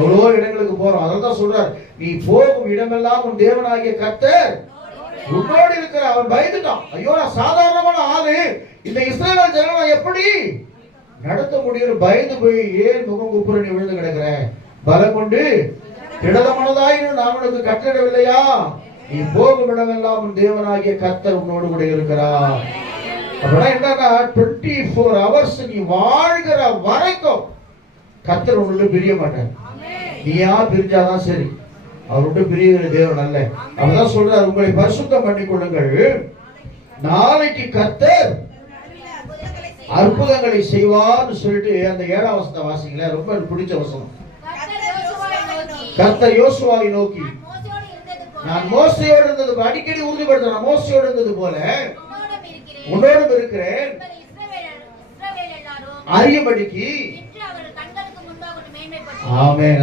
எவ்வளவோ இடங்களுக்கு போறோம். அதான் சொல்றார், நீ போகும் இடமெல்லாம் உன் தேவனாகிய கர்த்தர் உன்னோடு இருக்கிற. அவன் பயந்துட்டான். ஐயோ, நான் சாதாரணமான ஆளு, இந்த இஸ்ரவேல் ஜனங்களை எப்படி நடத்த முடியும்? பயந்து போய், ஏன் முகம் குப்புற நீ விழுந்து கிடக்கிற? பலம் கொண்டு திடமனதாய் நான் உனக்கு கட்டளவில்லையா? நீ போகும் இடமெல்லாம் உன் தேவனாகிய கர்த்தர் உன்னோடு கூட இருக்கிறார். அப்படின்னா என்னன்னா, 24 hours நீ வாழ்கிற வரைக்கும் கர்த்தர் உன்னோட பிரிய மாட்டார். நீயா பிரிஞ்சாதான் சரி, அவருடைய பிரிகிற தேவன் அல்ல. அவதான் சொல்றார், உங்களை பரிசுத்தம் பண்ணிக் கொள்ளுங்கள், நாளைக்கு கர்த்தர் அற்புதங்களை செய்வார்னு சொல்லிட்டு அந்த 7ஆம் வசனத்தை வாசிங்கள. ரொம்ப பிடிச்ச வசனம். கர்த்தர் யோசுவாவை நோக்கி, நான் மோசையோடு இருந்தது, அடிக்கடி உறுதிப்படுத்த, மோசையோடு இருந்தது போல உன்னோடும் இருக்கிறேன் அறியும்படிக்கு. ஆமென்.